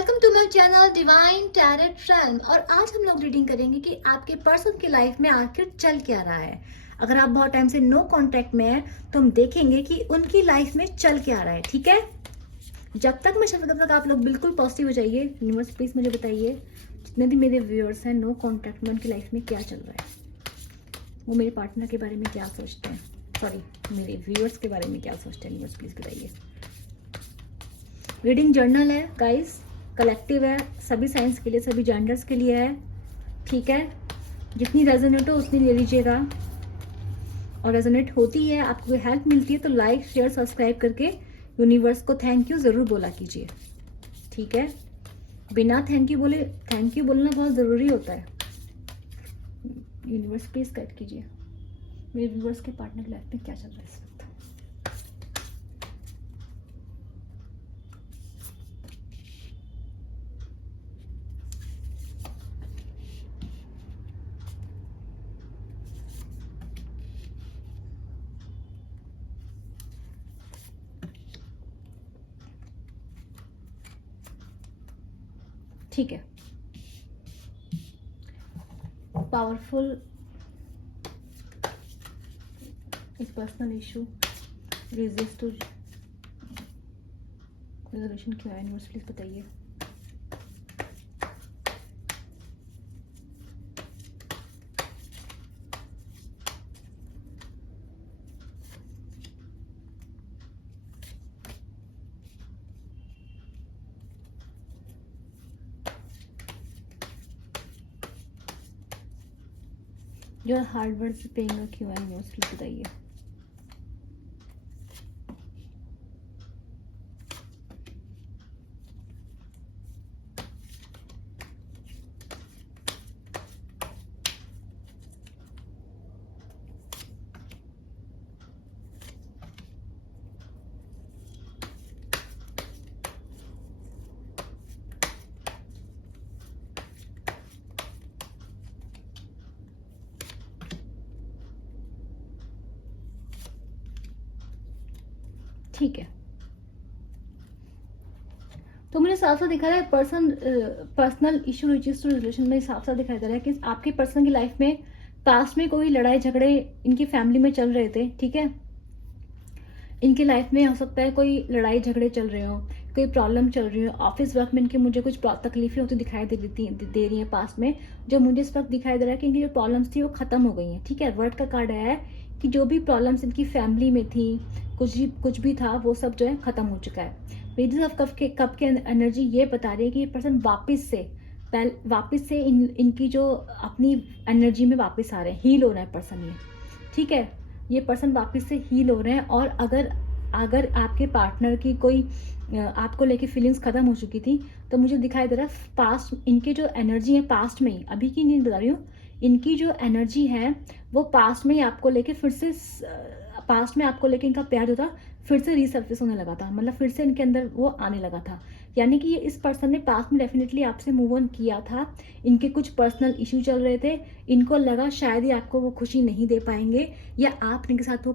Welcome to my channel divine tarot friend. और आज हम लोग रीडिंग करेंगे कि आपके पर्सन की लाइफ में आखिर चल क्या रहा है। अगर आप बहुत टाइम से नो कांटेक्ट में हैं तो हम देखेंगे कि उनकी लाइफ में चल क्या रहा है। ठीक है, जब तक मैं शब्द तब तक आप लोग बिल्कुल पॉजिटिव हो जाइए। यूनिवर्स प्लीज मुझे बताइए, जितने भी मेरे व्यूअर्स हैं नो कांटेक्ट में, उनकी लाइफ में क्या चल रहा है, वो मेरे पार्टनर के बारे में क्या सोचते हैं, सॉरी मेरे व्यूअर्स के बारे में क्या सोचते हैं। यूनिवर्स प्लीज बताइए। रीडिंग जर्नल है गाइस, कलेक्टिव है, सभी साइंस के लिए, सभी जेंडर्स के लिए है। ठीक है, जितनी रेजोनेट हो उतनी ले लीजिएगा, और रेजोनेट होती है, आपको कोई हेल्प मिलती है तो लाइक शेयर सब्सक्राइब करके यूनिवर्स को थैंक यू जरूर बोला कीजिए। ठीक है, बिना थैंक यू बोले, थैंक यू बोलना बहुत ज़रूरी होता है। यूनिवर्स प्लीज गाइड कीजिए मेरे व्यूअर्स के पार्टनर की लाइफ में क्या चल रहा है इस वक्त। ठीक है, पावरफुल एक personal issue, resist to resolution क्या है, यूनिवर्स प्लीज बताइए। जो हार्ड वर्ड से पेइंग क्यों है, यूनिवर्स प्लीज बताइए। ठीक है, तो मुझे साफ साफ दिखा रहा है पर्सनल इशू रजिस्टर रिलेशन में साफ साफ दिखाई दे रहा है कि आपके पर्सन की लाइफ में पास्ट में कोई लड़ाई झगड़े इनकी फैमिली में चल रहे थे। ठीक है, इनकी लाइफ में हो सकता है कोई लड़ाई झगड़े चल रहे हो, कोई प्रॉब्लम चल रही हो, ऑफिस वर्क में इनके मुझे कुछ तकलीफें होती दिखाई दे रही हैं पास्ट में, जो मुझे इस वक्त दिखाई दे रहा है कि इनकी जो प्रॉब्लम्स थी वो खत्म हो गई हैं। ठीक है, वर्ड का कार्ड आया है कि जो भी प्रॉब्लम्स इनकी फैमिली में थी, कुछ भी था, वो सब जो है खत्म हो चुका है। पेजेस ऑफ कप के एनर्जी ये बता रही है कि ये पर्सन वापस से इनकी जो अपनी एनर्जी में वापस आ रहे हैं, हील हो रहा है पर्सन ये। ठीक है, ये पर्सन वापस से हील हो रहे हैं। और अगर आपके पार्टनर की कोई आपको लेके फीलिंग्स खत्म हो चुकी थी तो मुझे दिखाई दे रहा है पास्ट इनके जो एनर्जी है पास्ट में ही, अभी की नहीं बता रही हूँ, इनकी जो एनर्जी है वो पास्ट में ही आपको लेके फिर से पास्ट में आपको लेके इनका प्यार जो था फिर से रीसर्फेस होने लगा था, मतलब फिर से इनके अंदर वो आने लगा था। यानी कि ये इस पर्सन ने पास्ट में डेफिनेटली आपसे मूव ऑन किया था। इनके कुछ पर्सनल इशू चल रहे थे, इनको लगा शायद ही आपको वो खुशी नहीं दे पाएंगे, या आप इनके साथ वो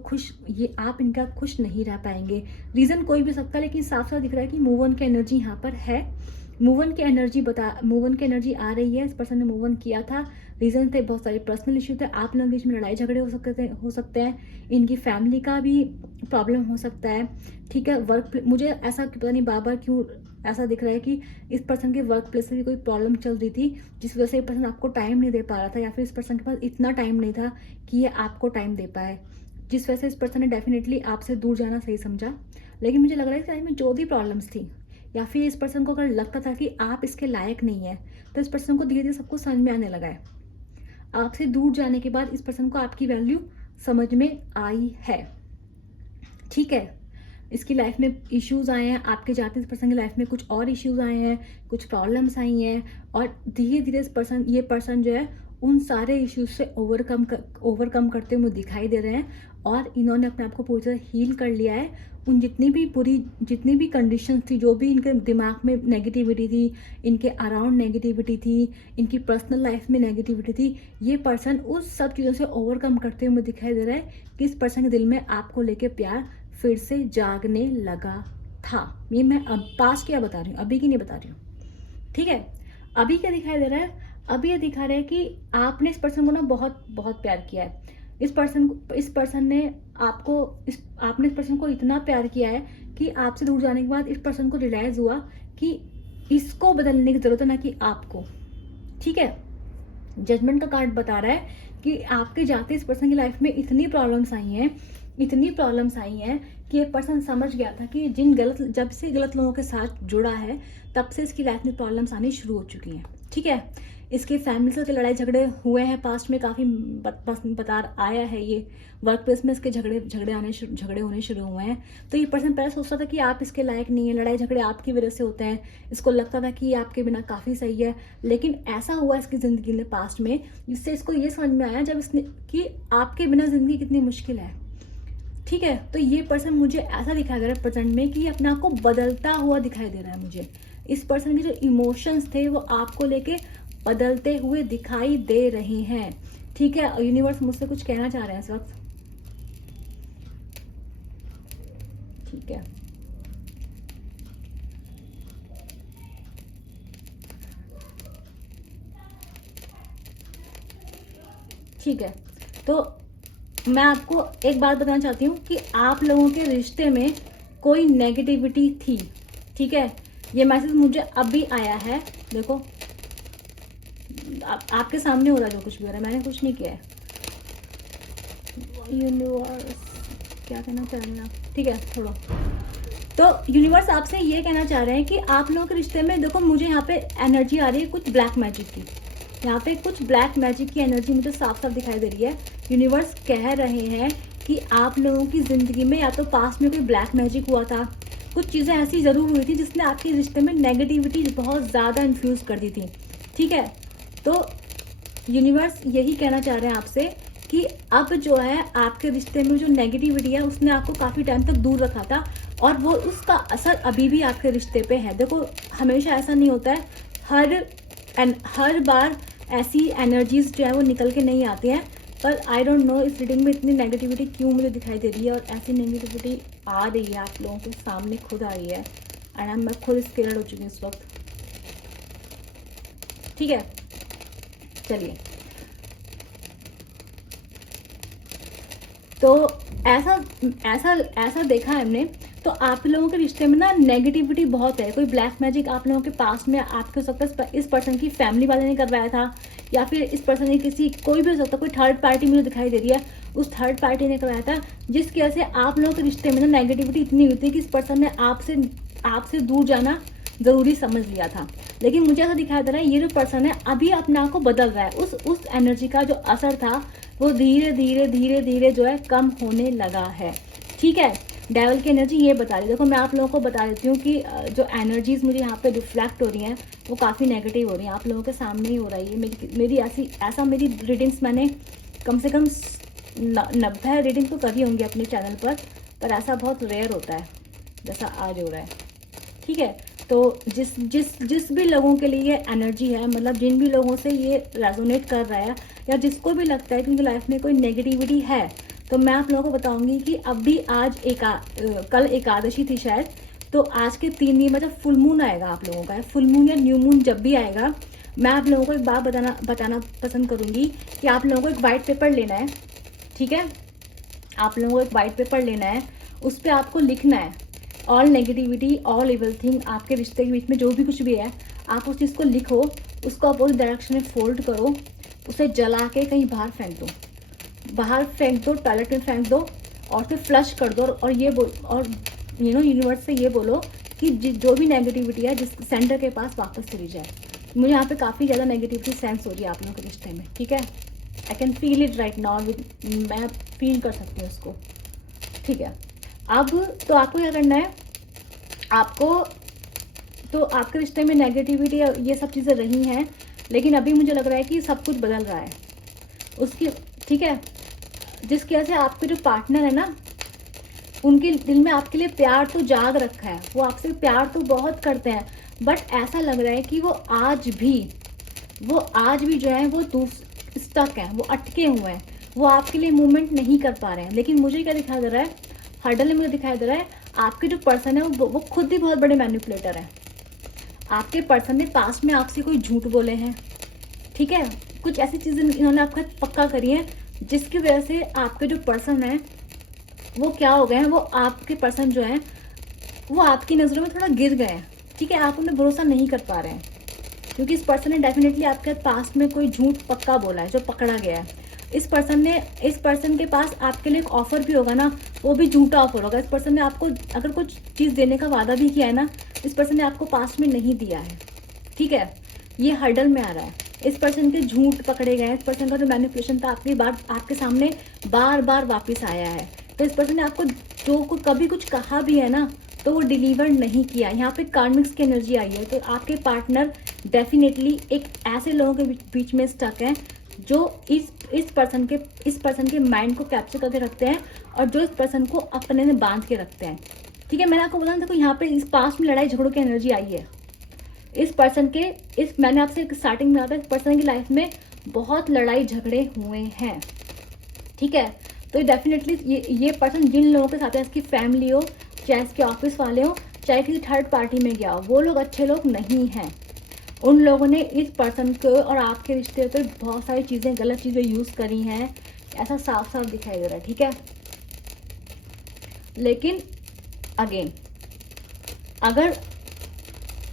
आप इनका खुश नहीं रह पाएंगे। रीजन कोई भी सकता है, लेकिन साफ साफ दिख रहा है कि मूव ऑन की एनर्जी यहाँ पर है। मूव ऑन की एनर्जी आ रही है। इस पर्सन ने मूव ऑन किया था, रीजन थे बहुत सारे पर्सनल इशू थे, आप लोगों के बीच में लड़ाई झगड़े हो सकते हैं, इनकी फैमिली का भी प्रॉब्लम हो सकता है। ठीक है, मुझे ऐसा पता नहीं बार बार क्यों ऐसा दिख रहा है कि इस पर्सन के वर्क प्लेस से भी कोई प्रॉब्लम चल रही थी, जिस वजह से ये पर्सन आपको टाइम नहीं दे पा रहा था, या फिर इस पर्सन के पास इतना टाइम नहीं था कि ये आपको टाइम दे पाए, जिस वजह से इस पर्सन ने डेफिनेटली आपसे दूर जाना सही समझा। लेकिन मुझे लग रहा है कि लाइफ में जो भी प्रॉब्लम्स थी, या फिर इस पर्सन को अगर लगता था कि आप इसके लायक नहीं है, तो इस पर्सन को धीरे धीरे सबको समझ में आने लगा है। आपसे दूर जाने के बाद इस पर्सन को आपकी वैल्यू समझ में आई है। ठीक है, इसकी लाइफ में इश्यूज आए हैं, आपके जाते इस पर्सन की लाइफ में कुछ और इश्यूज आए हैं, कुछ प्रॉब्लम्स आई हैं, और धीरे धीरे ये पर्सन जो है उन सारे इश्यूज से ओवरकम करते हुए दिखाई दे रहे हैं, और इन्होंने अपने आप को पूरी तरह हील कर लिया है। उन जितनी भी कंडीशंस थी, जो भी इनके दिमाग में नेगेटिविटी थी, इनके अराउंड नेगेटिविटी थी, इनकी पर्सनल लाइफ में नेगेटिविटी थी, ये पर्सन उस सब चीज़ों से ओवरकम करते हुए दिखाई दे रहा है कि इस पर्सन के दिल में आपको लेके प्यार फिर से जागने लगा था। ये मैं अब पास क्या बता रही हूँ, अभी की नहीं बता रही हूँ। ठीक है। अभी क्या दिखाई दे रहा है, अभी ये दिखा रहा है कि आपने इस पर्सन को ना बहुत बहुत प्यार किया है। इस पर्सन ने आपको आपने इस पर्सन को इतना प्यार किया है कि आपसे दूर जाने के बाद इस पर्सन को रियलाइज हुआ कि इसको बदलने की जरूरत है, ना कि आपको। ठीक है। जजमेंट का कार्ड बता रहा है कि आपके जाते इस पर्सन की लाइफ में इतनी प्रॉब्लम्स आई हैं कि ये पर्सन समझ गया था कि जब से गलत लोगों के साथ जुड़ा है तब से इसकी लाइफ में प्रॉब्लम्स आनी शुरू हो चुकी हैं। ठीक है। इसके फैमिली से लड़ाई झगड़े हुए हैं पास्ट में, काफ़ी बता आया है ये। वर्क प्लेस में इसके झगड़े होने शुरू हुए हैं। तो ये पर्सन पहले सोचता था कि आप इसके लायक नहीं है, लड़ाई झगड़े आपकी वजह से होते हैं, इसको लगता था कि ये आपके बिना काफ़ी सही है। लेकिन ऐसा हुआ इसकी ज़िंदगी में पास्ट में, जिससे इसको ये समझ में आया जब इसने कि आपके बिना ज़िंदगी कितनी मुश्किल है। ठीक है। तो ये पर्सन मुझे ऐसा दिखाई दे रहा है प्रेजेंट में कि अपने आप को बदलता हुआ दिखाई दे रहा है मुझे। इस पर्सन के जो इमोशंस थे वो आपको लेके बदलते हुए दिखाई दे रहे हैं। ठीक है। यूनिवर्स मुझसे कुछ कहना चाह रहे हैं इस वक्त। ठीक है। ठीक है। तो मैं आपको एक बात बताना चाहती हूँ कि आप लोगों के रिश्ते में कोई नेगेटिविटी थी। ठीक है। ये मैसेज मुझे अभी आया है। देखो आपके सामने हो रहा है, जो कुछ भी हो रहा है, मैंने कुछ नहीं किया है। यूनिवर्स क्या कहना चाह रहे हैं आप? ठीक है, छोड़ो। तो यूनिवर्स आपसे ये कहना चाह रहे हैं कि आप लोगों के रिश्ते में, देखो मुझे यहाँ पे एनर्जी आ रही है कुछ ब्लैक मैजिक की। यहाँ पे कुछ ब्लैक मैजिक की एनर्जी मुझे साफ साफ दिखाई दे रही है। यूनिवर्स कह रहे हैं कि आप लोगों की ज़िंदगी में या तो पास्ट में कोई ब्लैक मैजिक हुआ था, कुछ चीज़ें ऐसी ज़रूर हुई थी जिसने आपके रिश्ते में नेगेटिविटी बहुत ज़्यादा इन्फ्यूज़ कर दी थी। ठीक है। तो यूनिवर्स यही कहना चाह रहे हैं आपसे कि अब जो है आपके रिश्ते में जो नेगेटिविटी है उसने आपको काफ़ी टाइम तक दूर रखा था, और वो उसका असर अभी भी आपके रिश्ते पे है। देखो हमेशा ऐसा नहीं होता है, हर बार ऐसी एनर्जीज जो है वो निकल के नहीं आती हैं। पर आई डोंट नो इस रीडिंग में इतनी नेगेटिविटी क्यों मुझे दिखाई दे रही है, और ऐसी नेगेटिविटी आ रही है आप लोगों के सामने, खुद आ रही है। एंड मैं खुद स्केर्ड हो चुकी हूँ इस वक्त। ठीक है। चलिए, तो ऐसा देखा है हमने। तो आप लोगों के रिश्ते में ना नेगेटिविटी बहुत है। कोई ब्लैक मैजिक आप लोगों के पास में आपके हो सकता है इस पर्सन की फैमिली वाले ने करवाया था, या फिर इस पर्सन ने कोई भी हो सकता है, कोई थर्ड पार्टी मुझे दिखाई दे रही है, उस थर्ड पार्टी ने करवाया था, जिसकी वजह से आप लोगों के रिश्ते में ना नेगेटिविटी इतनी हुई थी कि इस पर्सन ने आपसे दूर जाना ज़रूरी समझ लिया था। लेकिन मुझे ऐसा दिखाई दे रहा है ये जो पर्सन है अभी अपने आप को बदल रहा है। उस एनर्जी का जो असर था वो धीरे धीरे जो है कम होने लगा है। ठीक है। डेविल की एनर्जी ये बता रही है। देखो मैं आप लोगों को बता देती हूँ कि जो एनर्जीज मुझे यहाँ पे रिफ्लेक्ट हो रही हैं वो काफ़ी नेगेटिव हो रही हैं। आप लोगों के सामने ही हो रही है। मेरी रीडिंग्स मैंने कम से कम 90 रीडिंग तो करी होंगी अपने चैनल पर ऐसा बहुत रेयर होता है जैसा आज हो रहा है। ठीक है। तो जिस भी लोगों के लिए ये एनर्जी है, मतलब जिन भी लोगों से ये रेजोनेट कर रहा है, या जिसको भी लगता है कि उनकी लाइफ में कोई नेगेटिविटी है, तो मैं आप लोगों को बताऊंगी कि अभी कल एकादशी थी शायद, तो आज के 3 दिन में जब फुल मून आएगा आप लोगों का, फुल मून या न्यू मून जब भी आएगा, मैं आप लोगों को एक बात बताना पसंद करूंगी कि आप लोगों को एक वाइट पेपर लेना है। ठीक है। आप लोगों को एक वाइट पेपर लेना है, उस पर आपको लिखना है all negativity all evil thing. आपके रिश्ते के बीच में जो भी कुछ भी है आप उस चीज़ को लिखो, उसको अपोजिट डायरेक्शन में फोल्ड करो, उसे जला के कहीं बाहर फेंक दो, टॉयलेट में फेंक दो, और फिर फ्लश कर दो। और यूनिवर्स से ये बोलो कि जो भी नेगेटिविटी है जिस सेंटर के पास वापस चली जाए। मुझे यहाँ पे काफ़ी ज़्यादा नेगेटिविटी सेंस हो रही है आप लोगों के रिश्ते में। ठीक है। I can feel it right now, मैं फील कर सकती हूँ उसको। ठीक है। अब तो आपको क्या करना है, आपके रिश्ते में नेगेटिविटी ये सब चीज़ें रही हैं, लेकिन अभी मुझे लग रहा है कि सब कुछ बदल रहा है उसकी। ठीक है। जिसकी वजह से आपके जो पार्टनर है ना, उनके दिल में आपके लिए प्यार तो जाग रखा है, वो आपसे प्यार तो बहुत करते हैं, बट ऐसा लग रहा है कि वो आज भी जो है वो स्टक है, वो अटके हुए हैं, वो आपके लिए मूवमेंट नहीं कर पा रहे हैं। लेकिन मुझे क्या दिखाई दे रहा है, हर्डल में मुझे दिखाई दे रहा है आपके जो पर्सन है वो खुद ही बहुत बड़े मैनिपुलेटर है। आपके पर्सन ने पास्ट में आपसे कोई झूठ बोले हैं, ठीक है, कुछ ऐसी चीजें इन्होंने आपका पक्का करी है जिसकी वजह से आपके जो पर्सन है वो क्या हो गए हैं, वो आपके पर्सन जो है वो आपकी नज़रों में थोड़ा गिर गए हैं, ठीक है, आप उन्हें भरोसा नहीं कर पा रहे हैं क्योंकि इस पर्सन ने डेफिनेटली आपके पास्ट में कोई झूठ पक्का बोला है जो पकड़ा गया है। इस पर्सन के पास आपके लिए एक ऑफर भी होगा ना, वो भी झूठा ऑफर होगा। इस पर्सन ने आपको अगर कुछ चीज़ देने का वादा भी किया है ना, इस पर्सन ने आपको पास्ट में नहीं दिया है, ठीक है, ये हर्डल में आ रहा है। इस पर्सन के झूठ पकड़े गए, इस पर्सन का जो मैनिपुलेशन था आपके सामने बार बार वापस आया है। तो इस पर्सन ने आपको जो कभी कुछ कहा भी है ना, तो वो डिलीवर नहीं किया। यहाँ पे कार्मिक्स की एनर्जी आई है, तो आपके पार्टनर डेफिनेटली एक ऐसे लोगों के बीच में स्टक हैं जो इस पर्सन के माइंड को कैप्चर करके रखते हैं और जो इस पर्सन को अपने में बांध के रखते हैं, ठीक है। मैंने आपको बोला देखो यहाँ पे इस पास्ट में लड़ाई झगड़ों की एनर्जी आई है। इस पर्सन के मैंने आपसे स्टार्टिंग में बताया, इस पर्सन की लाइफ में बहुत लड़ाई झगड़े हुए हैं, ठीक है। तो डेफिनेटली ये पर्सन जिन लोगों के साथ है, इसकी फैमिली हो, चाहे इसके ऑफिस वाले हो, चाहे किसी थर्ड पार्टी में गया हो, वो लोग अच्छे लोग नहीं हैं। उन लोगों ने इस पर्सन को और आपके रिश्ते पे बहुत सारी चीज़ें, गलत चीज़ें यूज़ करी हैं, ऐसा साफ साफ दिखाई दे रहा है, ठीक है। लेकिन अगेन, अगर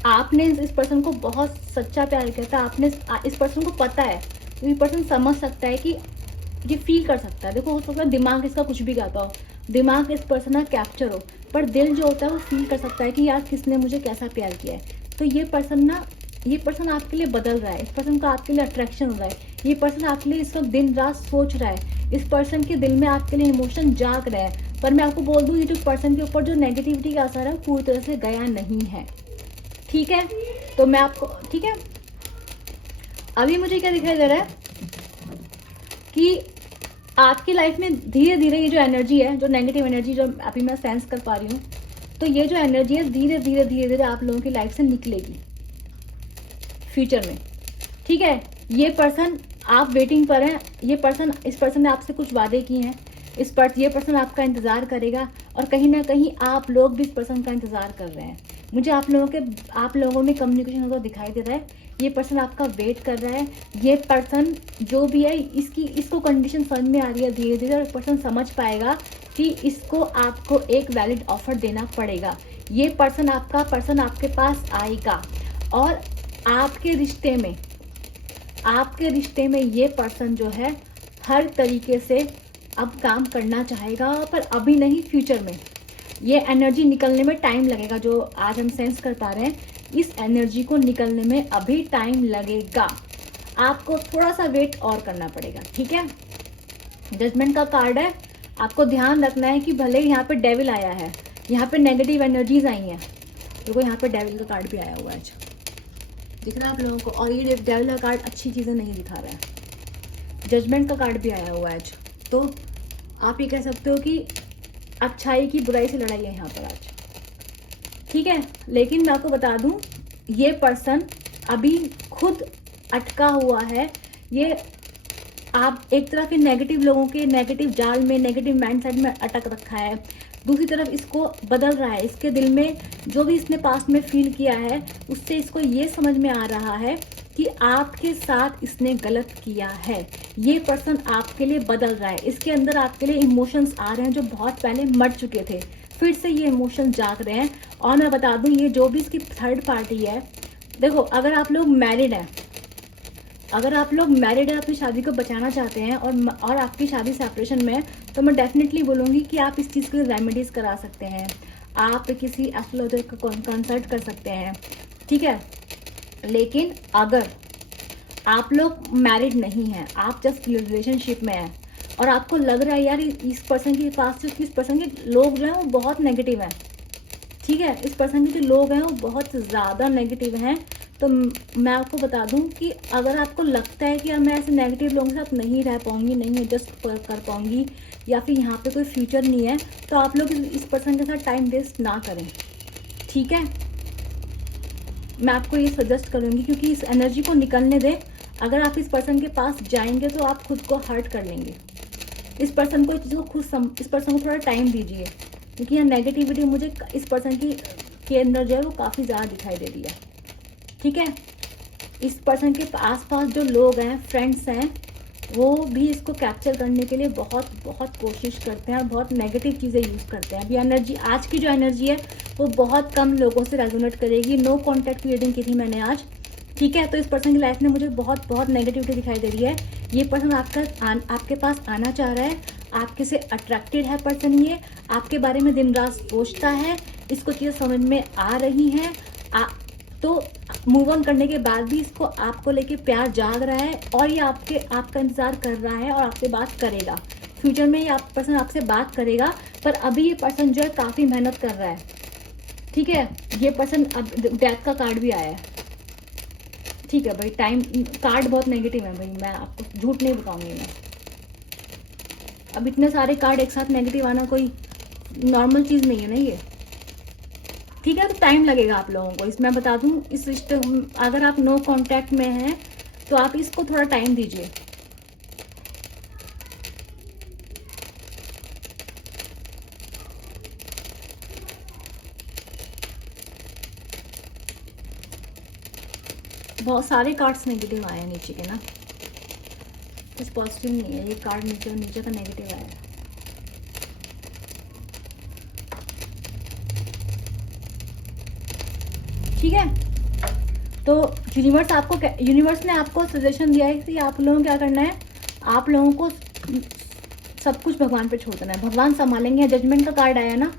आपने इस पर्सन को बहुत सच्चा प्यार किया था, आपने इस पर्सन को पता है, तो ये पर्सन समझ सकता है कि ये फील कर सकता है। देखो हो सकता है दिमाग इसका कुछ भी कहता हो, दिमाग इस पर्सन का कैप्चर हो, पर दिल जो होता है वो फील कर सकता है कि यार किसने मुझे कैसा प्यार किया है। तो ये पर्सन आपके लिए बदल रहा है, इस पर्सन का आपके लिए अट्रैक्शन हो रहा है, ये पर्सन आपके लिए इस वक्त दिन रात सोच रहा है, इस पर्सन के दिल में आपके लिए इमोशन जाग रहा है। पर मैं आपको बोल दूं, ये जो पर्सन के ऊपर जो नेगेटिविटी का असर है पूरी तरह से गया नहीं है, ठीक है। तो मैं आपको, ठीक है, अभी मुझे क्या दिखाई दे रहा है कि आपकी लाइफ में धीरे धीरे ये जो एनर्जी है, जो नेगेटिव एनर्जी जो अभी मैं सेंस कर पा रही हूँ, तो ये जो एनर्जी है धीरे धीरे आप लोगों की लाइफ से निकलेगी फ्यूचर में, ठीक है। ये पर्सन आप वेटिंग पर हैं, इस पर्सन ने आपसे कुछ वादे किए हैं, ये पर्सन आपका इंतजार करेगा और कहीं ना कहीं आप लोग भी इस पर्सन का इंतजार कर रहे हैं। मुझे आप लोगों में कम्युनिकेशन होता दिखाई दे रहा है। ये पर्सन आपका वेट कर रहा है। ये पर्सन जो भी है, इसको कंडीशन समझ में आ रही है धीरे धीरे, और पर्सन समझ पाएगा कि इसको आपको एक वैलिड ऑफर देना पड़ेगा। ये पर्सन आपके पास आएगा और आपके रिश्ते में ये पर्सन जो है हर तरीके से अब काम करना चाहेगा, पर अभी नहीं, फ्यूचर में। ये एनर्जी निकलने में टाइम लगेगा, जो आज हम सेंस कर पा रहे हैं, इस एनर्जी को निकलने में अभी टाइम लगेगा। आपको थोड़ा सा वेट और करना पड़ेगा, ठीक है। जजमेंट का कार्ड है, आपको ध्यान रखना है कि भले यहाँ पे डेविल आया है, यहाँ पे नेगेटिव एनर्जीज आई हैं, देखो यहाँ पे डेविल का कार्ड भी आया हुआ है, दिख रहा है आप लोगों को। और ये डेविल का कार्ड अच्छी चीज़ें नहीं दिखा रहा है। जजमेंट का कार्ड भी आया हुआ है आज। तो आप ये कह सकते हो कि अच्छाई की बुराई से लड़ाई है यहाँ पर आज, ठीक है। लेकिन मैं आपको बता दूं, ये पर्सन अभी खुद अटका हुआ है। ये आप एक तरह के नेगेटिव लोगों के नेगेटिव जाल में, नेगेटिव माइंडसेट में अटक रखा है। दूसरी तरफ इसको बदल रहा है। इसके दिल में जो भी इसने पास्ट में फील किया है, उससे इसको ये समझ में आ रहा है कि आपके साथ इसने गलत किया है। ये पर्सन आपके लिए बदल रहा है। इसके अंदर आपके लिए इमोशंस आ रहे हैं जो बहुत पहले मर चुके थे, फिर से ये इमोशन जाग रहे हैं। और मैं बता दूं, ये जो भी इसकी थर्ड पार्टी है, देखो अगर आप लोग मैरिड हैं, अपनी शादी को बचाना चाहते हैं और आपकी शादी सेपरेशन में है, तो मैं डेफिनेटली बोलूँगी कि आप इस चीज़ के लिए रेमेडीज करा सकते हैं। आप किसी एस्ट्रोलॉजर को कंसल्ट कर सकते हैं, ठीक है। लेकिन अगर आप लोग मैरिड नहीं हैं, आप जस्ट रिलेशनशिप में हैं और आपको लग रहा है यार इस पर्सन के पास, इस पर्सन के लोग जो हैं वो बहुत नेगेटिव हैं, ठीक है, इस पर्सन के जो लोग हैं वो बहुत ज़्यादा नेगेटिव हैं, तो मैं आपको बता दूं कि अगर आपको लगता है कि यार मैं ऐसे नेगेटिव लोगों के साथ नहीं रह पाऊंगी, नहीं एडजस्ट कर पाऊंगी, या फिर यहाँ पे कोई फ्यूचर नहीं है, तो आप लोग इस पर्सन के साथ टाइम वेस्ट ना करें, ठीक है। मैं आपको ये सजेस्ट करूँगी, क्योंकि इस एनर्जी को निकलने दें। अगर आप इस पर्सन के पास जाएंगे तो आप खुद को हर्ट कर लेंगे। इस पर्सन को थोड़ा टाइम दीजिए, क्योंकि यहाँ नेगेटिविटी मुझे इस पर्सन के अंदर जो है वो काफ़ी ज़्यादा दिखाई दे रही है, ठीक है। इस पर्सन के आसपास जो लोग हैं, फ्रेंड्स हैं, वो भी इसको कैप्चर करने के लिए बहुत बहुत कोशिश करते हैं और बहुत नेगेटिव चीज़ें यूज़ करते हैं। अभी एनर्जी, आज की जो एनर्जी है वो बहुत कम लोगों से रेजोनेट करेगी। नो कॉन्टैक्ट की रीडिंग की थी मैंने आज, ठीक है। तो इस पर्सन की लाइफ में मुझे बहुत बहुत नेगेटिविटी दिखाई दे रही है। ये पर्सन आपके पास आना चाह रहा है, आपके से अट्रैक्टेड है पर्सन, ये आपके बारे में दिन रात सोचता है, इसको चीज़ें समझ में आ रही हैं। तो मूव ऑन करने के बाद भी इसको आपको लेके प्यार जाग रहा है और ये आपका इंतज़ार कर रहा है और आपसे बात करेगा। फ्यूचर में ये पर्सन आपसे बात करेगा, पर अभी ये पर्सन जो है काफ़ी मेहनत कर रहा है, ठीक है। ये पर्सन, अब डेथ का कार्ड भी आया है, ठीक है भाई। टाइम कार्ड बहुत नेगेटिव है भाई, मैं आपको झूठ नहीं बताऊंगी मैं। अब इतने सारे कार्ड एक साथ नेगेटिव आना कोई नॉर्मल चीज़ नहीं है ना ये, ठीक है। तो टाइम लगेगा आप लोगों को, इसमें बता दूं। इस रिश्ते, अगर आप नो कांटेक्ट में हैं तो आप इसको थोड़ा टाइम दीजिए। बहुत सारे कार्ड्स नेगेटिव आए हैं नीचे के ना, कुछ पॉजिटिव नहीं है। ये कार्ड नीचे का नेगेटिव आया है। ठीक है। तो यूनिवर्स ने आपको सजेशन दिया है कि आप लोगों को क्या करना है, आप लोगों को सब कुछ भगवान पे छोड़ देना है, भगवान संभालेंगे। जजमेंट का कार्ड आया ना,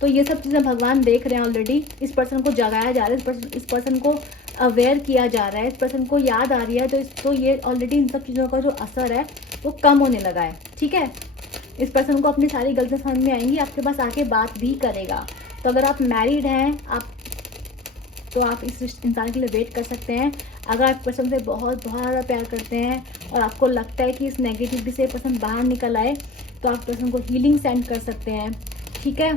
तो ये सब चीज़ें भगवान देख रहे हैं ऑलरेडी। इस पर्सन को जगाया जा रहा है, इस पर्सन को अवेयर किया जा रहा है, इस पर्सन को याद आ रही है, तो इसको ये ऑलरेडी इन सब चीज़ों का जो असर है वो कम होने लगा है, ठीक है। इस पर्सन को अपनी सारी गलतियाँ समझ में आएंगी, आपके पास आके बात भी करेगा। तो अगर आप मैरिड हैं, तो आप इस इंसान के लिए वेट कर सकते हैं। अगर आप पर्सन से बहुत बहुत ज़्यादा प्यार करते हैं और आपको लगता है कि इस नेगेटिविटी से पर्सन बाहर निकल आए, तो आप पर्सन को हीलिंग सेंड कर सकते हैं, ठीक है।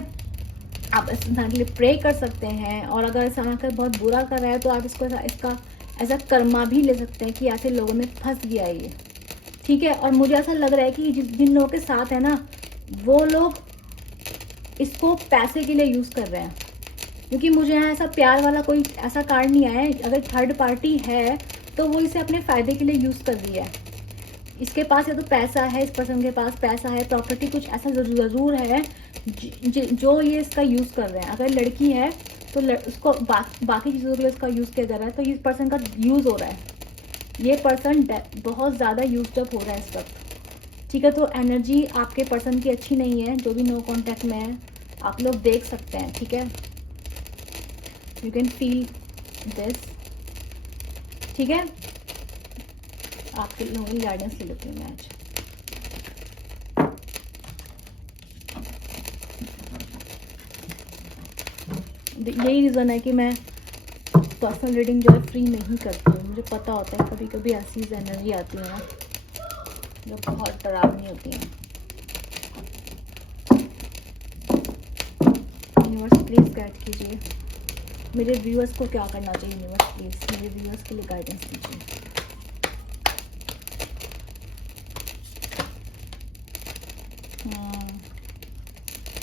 आप इस इंसान के लिए प्रे कर सकते हैं। और अगर इंसान आकर बहुत बुरा कर रहा है तो आप इसका ऐसा कर्मा भी ले सकते हैं कि ऐसे लोगों में फंस गया है ये, ठीक है। और मुझे ऐसा लग रहा है कि जिन लोगों के साथ है ना, वो लोग इसको पैसे के लिए यूज़ कर रहे हैं, क्योंकि मुझे यहाँ ऐसा प्यार वाला कोई ऐसा कार्ड नहीं आया है। अगर थर्ड पार्टी है तो वो इसे अपने फ़ायदे के लिए यूज़ कर रही है। इसके पास या तो पैसा है, इस पर्सन के पास पैसा है, प्रॉपर्टी कुछ ऐसा ज़रूर है जो ये इसका यूज़ कर रहे हैं। अगर लड़की है तो उसको बाकी चीज़ों के लिए उसका यूज़ किया जा रहा है, तो इस पर्सन का यूज़ हो रहा है। ये पर्सन बहुत ज़्यादा यूज अप हो रहा है इस वक्त, ठीक है। तो एनर्जी आपके पर्सन की अच्छी नहीं है, जो भी नो कांटेक्ट में है आप लोग देख सकते हैं, ठीक है। यू कैन फील दिस, ठीक है। आपके लोगों की गाइडेंस ले लेती हूँ मैं आज। यही रीज़न है कि मैं पर्सनल रीडिंग जो है फ्री नहीं करती हूँ। मुझे पता होता है कभी कभी ऐसी एनर्जी आती है ना जो बहुत डरावनी होती है। यूनिवर्स प्लीज़ गाइड कीजिए मेरे व्यूअर्स को, क्या करना चाहिए यूनिवर्स, प्लीज़ मेरे व्यूअर्स के लिए गाइडेंस दीजिए।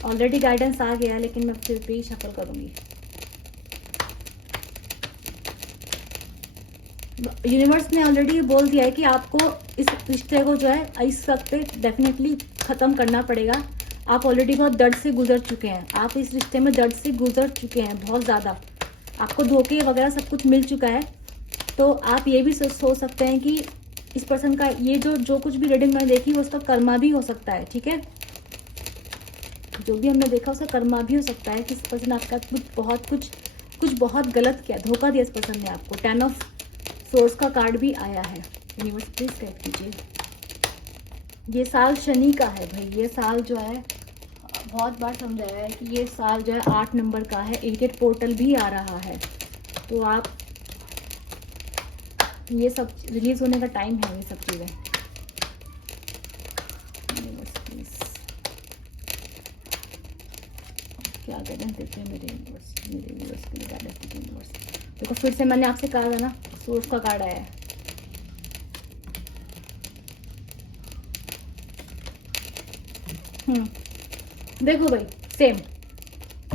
ऑलरेडी गाइडेंस आ गया, लेकिन मैं फिर भी शफल करूँगी। यूनिवर्स ने ऑलरेडी बोल दिया है कि आपको इस रिश्ते को जो है इस वक्त पे डेफिनेटली ख़त्म करना पड़ेगा। आप ऑलरेडी बहुत दर्द से गुजर चुके हैं, आप इस रिश्ते में दर्द से गुजर चुके हैं बहुत ज़्यादा, आपको धोखे वगैरह सब कुछ मिल चुका है। तो आप ये भी सोच सकते हैं कि इस पर्सन का ये जो कुछ भी रीडिंग मैंने देखी वो उसका कर्मा भी हो सकता है, ठीक है। जो भी हमने देखा उसका कर्मा भी हो सकता है कि इस पर्सन आपका कुछ बहुत गलत किया, धोखा दिया इस पर्सन ने आपको। 10 ऑफ सोर्स का कार्ड भी आया है। यूनिवर्स प्लीज गाइड कीजिए। ये साल शनि का है भाई, ये साल जो है बहुत बार समझाया है कि ये साल जो है 8 नंबर का है, 88 पोर्टल भी आ रहा है। तो आप ये सब रिलीज होने का टाइम है, ये सब चीज़ें। क्या गाइडेंस देते हैं मेरे यूनिवर्स के लिए, गाइडेंस देते हैं यूनिवर्स। देखो फिर से मैंने आपसे कहा था ना, सोर्स का कार्ड आया है। देखो भाई सेम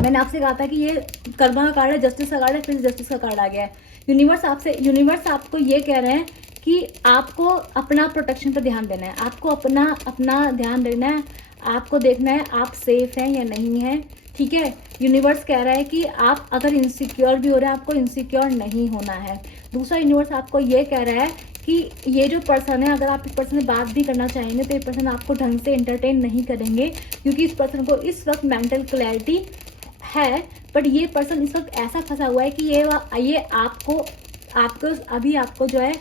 मैंने आपसे कहा था कि ये कर्मा का कार्ड है, जस्टिस का कार्ड है, फिर जस्टिस का कार्ड आ गया है। यूनिवर्स आपको ये कह रहे हैं कि आपको अपना प्रोटेक्शन पर ध्यान देना है, आपको अपना ध्यान देना है, आपको देखना है आप सेफ हैं या नहीं है, ठीक है। यूनिवर्स कह रहा है कि आप अगर इनसिक्योर भी हो रहे हैं, आपको इनसिक्योर नहीं होना है। दूसरा, यूनिवर्स आपको ये कह रहा है कि ये जो पर्सन है, अगर आप इस पर्सन से बात भी करना चाहेंगे तो ये पर्सन आपको ढंग से एंटरटेन नहीं करेंगे, क्योंकि इस पर्सन को इस वक्त मेंटल क्लैरिटी है, बट ये पर्सन इस वक्त ऐसा फंसा हुआ है कि ये आपको जो है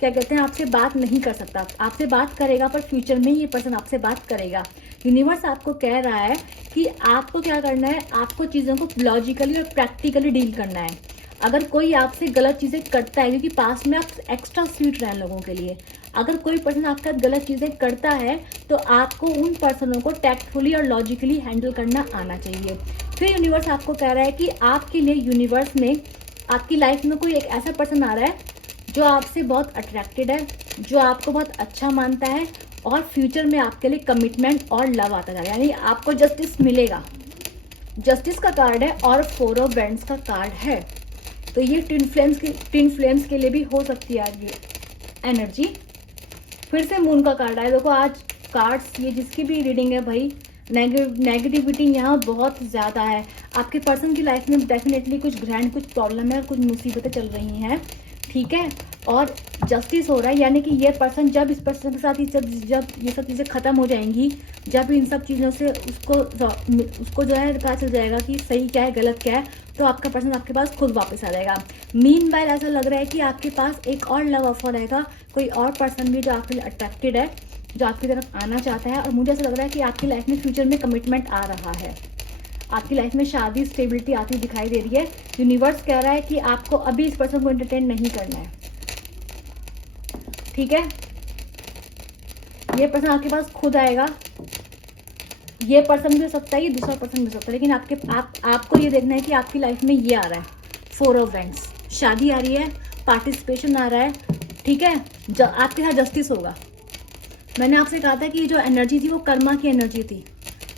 क्या कहते हैं, आपसे बात नहीं कर सकता। आपसे बात करेगा पर फ्यूचर में ये पर्सन आपसे बात करेगा। यूनिवर्स आपको कह रहा है कि आपको क्या करना है, आपको चीज़ों को लॉजिकली और प्रैक्टिकली डील करना है। अगर कोई आपसे गलत चीज़ें करता है, क्योंकि पास्ट में आप एक्स्ट्रा स्वीट रहे लोगों के लिए, अगर कोई पर्सन आपके साथ गलत चीज़ें करता है तो आपको उन पर्सनों को टैक्टफुली और लॉजिकली हैंडल करना आना चाहिए। फिर यूनिवर्स आपको कह रहा है कि आपके लिए यूनिवर्स ने आपकी लाइफ में कोई एक ऐसा पर्सन आ रहा है जो आपसे बहुत अट्रैक्टेड है, जो आपको बहुत अच्छा मानता है, और फ्यूचर में आपके लिए कमिटमेंट और लव आता जा रहा है, यानी आपको जस्टिस मिलेगा। जस्टिस का कार्ड है और 4 ऑफ वैंड्स का कार्ड है, तो ये ट्विन फ्लेम्स के लिए भी हो सकती है आज ये एनर्जी। फिर से मून का कार्ड आया। देखो आज कार्ड्स, ये जिसकी भी रीडिंग है भाई, नेगेटिविटी यहाँ बहुत ज़्यादा है। आपके पर्सन की लाइफ में डेफिनेटली कुछ ग्रैंड, कुछ प्रॉब्लम है, कुछ मुसीबतें चल रही हैं, ठीक है। और जस्टिस हो रहा है, यानी कि ये पर्सन जब इस पर्सन के साथ जब ये सब चीज़ें ख़त्म हो जाएंगी, जब इन सब चीज़ों से उसको जो है पता चल जाएगा कि सही क्या है गलत क्या है, तो आपका पर्सन आपके पास खुद वापस आ जाएगा। मीनवाइल ऐसा लग रहा है कि आपके पास एक और लव ऑफर रहेगा, कोई और पर्सन भी जो आपके लिए अट्रैक्टेड है, जो आपकी तरफ आना चाहता है। और मुझे ऐसा लग रहा है कि आपकी लाइफ में फ्यूचर में कमिटमेंट आ रहा है, आपकी लाइफ में शादी स्टेबिलिटी आती दिखाई दे रही है। यूनिवर्स कह रहा है कि आपको अभी इस पर्सन को एंटरटेन नहीं करना है, ठीक है। ये पर्सन आपके पास खुद आएगा, ये पर्सन भी हो सकता है, ये दूसरा पर्सन भी हो सकता है, लेकिन आपको ये देखना है कि आपकी लाइफ में ये आ रहा है 4 ऑफ वैंड्स, शादी आ रही है, पार्टिसिपेशन आ रहा है, ठीक है। आपके साथ जस्टिस होगा। मैंने आपसे कहा था कि जो एनर्जी थी वो कर्मा की एनर्जी थी।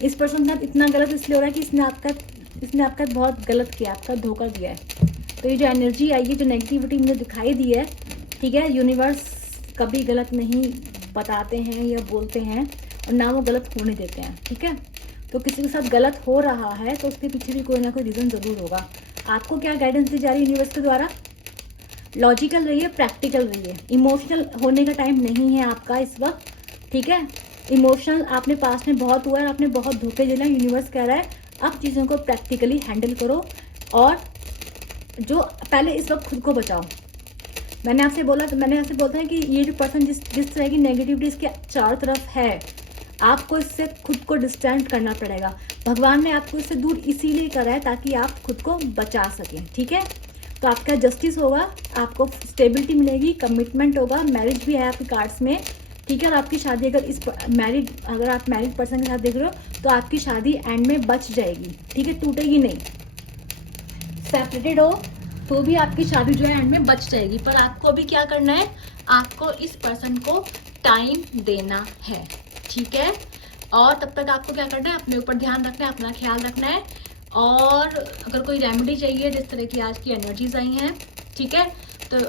इस पर्सन के साथ इतना गलत इसलिए हो रहा है कि इसने आपका बहुत गलत किया, आपका धोखा दिया है। तो ये जो एनर्जी आई है, जो नेगेटिविटी मुझे दिखाई दी है, ठीक है, यूनिवर्स कभी गलत नहीं बताते हैं या बोलते हैं, और ना वो गलत होने देते हैं, ठीक है। तो किसी के साथ गलत हो रहा है तो उसके पीछे भी कोई ना कोई रीज़न ज़रूर होगा। आपको क्या गाइडेंस दी जा रही है यूनिवर्स के द्वारा? लॉजिकल रहिए, प्रैक्टिकल रहिए, इमोशनल होने का टाइम नहीं है आपका इस वक्त, ठीक है। इमोशनल आपने पास्ट में बहुत हुआ है, आपने बहुत धोखे देना। यूनिवर्स कह रहा है अब चीज़ों को प्रैक्टिकली हैंडल करो, और जो पहले इस वक्त खुद को बचाओ। मैंने आपसे बोला है कि ये जो पर्सन जिस तरह की नेगेटिविटी इसके चारों तरफ है, आपको इससे खुद को डिस्टेंस करना पड़ेगा। भगवान ने आपको इससे दूर इसीलिए करा है ताकि आप खुद को बचा सकें, ठीक है। तो आपका जस्टिस होगा, आपको स्टेबिलिटी मिलेगी, कमिटमेंट होगा, मैरिज भी है आपके कार्ड्स में, ठीक है। और आपकी शादी अगर आप मैरिड पर्सन के साथ देख रहे हो तो आपकी शादी एंड में बच जाएगी, ठीक है, टूटेगी नहीं। सेपरेटेड हो तो भी आपकी शादी जो है एंड में बच जाएगी। पर आपको अभी क्या करना है, आपको इस पर्सन को टाइम देना है, ठीक है। और तब तक आपको क्या करना है, अपने ऊपर ध्यान रखना है, अपना ख्याल रखना है। और अगर कोई रेमेडी चाहिए, जिस तरह की आज की एनर्जीज आई हैं, ठीक है, तो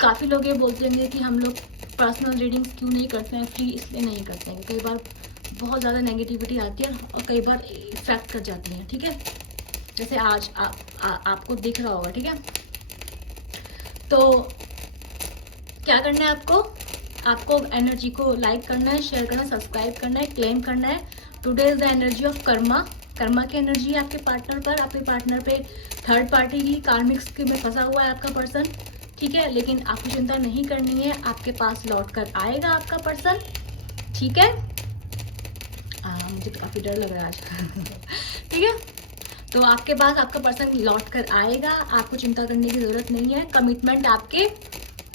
काफ़ी लोग ये बोलते होंगे कि हम लोग पर्सनल रीडिंग्स क्यों नहीं करते हैं, फ्री इसलिए नहीं करते हैं, कई बार बहुत ज़्यादा नेगेटिविटी आती है और कई बार इफेक्ट कर जाती है, ठीक है। जैसे आज आपको दिख रहा होगा, ठीक है। तो क्या करना है आपको एनर्जी को लाइक करना है, शेयर करना है, सब्सक्राइब करना है, क्लेम करना है। Today is the energy of Karma की एनर्जी है आपके पार्टनर पर। आपके पार्टनर पे थर्ड पार्टी की कार्मिक्स के में फंसा हुआ है आपका पर्सन, ठीक है। लेकिन आपको चिंता नहीं करनी है, आपके पास लौट कर आएगा आपका पर्सन, ठीक है। मुझे तो काफ़ी डर लग रहा है आज ठीक है। तो आपके पास आपका पर्सन लौट कर आएगा, आपको चिंता करने की ज़रूरत नहीं है। कमिटमेंट आपके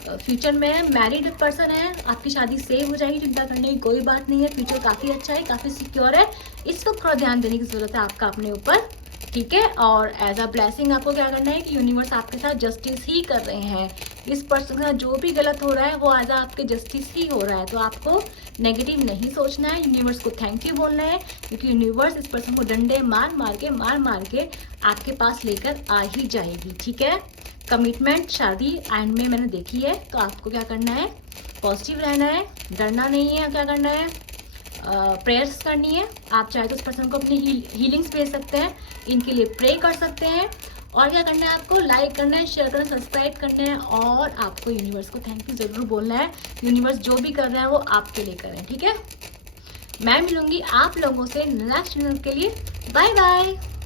फ्यूचर में है, मैरिड पर्सन है, आपकी शादी सेव हो जाएगी, चिंता करने की कोई बात नहीं है। फ्यूचर काफ़ी अच्छा है, काफ़ी सिक्योर है। इस वक्त थोड़ा ध्यान देने की ज़रूरत है आपका अपने ऊपर, ठीक है। और एज अ ब्लेसिंग आपको क्या करना है कि यूनिवर्स आपके साथ जस्टिस ही कर रहे हैं। इस पर्सन के साथ जो भी गलत हो रहा है वो आज आपके जस्टिस ही हो रहा है। तो आपको नेगेटिव नहीं सोचना है, यूनिवर्स को थैंक यू बोलना है, क्योंकि यूनिवर्स इस पर्सन को डंडे मार मार के आपके पास लेकर आ ही जाएगी। ठीक है, कमिटमेंट शादी एंड में मैंने देखी है। तो आपको क्या करना है, पॉजिटिव रहना है, डरना नहीं है। क्या करना है, प्रेयर्स करनी है। आप चाहे तो उस पर्सन को अपनी हीलिंग्स भेज सकते हैं, इनके लिए प्रे कर सकते हैं। और क्या करना है, आपको लाइक करना है, शेयर करना है, सब्सक्राइब करना है, और आपको यूनिवर्स को थैंक यू जरूर बोलना है। यूनिवर्स जो भी कर रहा है वो आपके लिए कर रहे हैं। ठीक है, मैं मिलूंगी आप लोगों से नेक्स्ट वीडियो के लिए। Bye bye.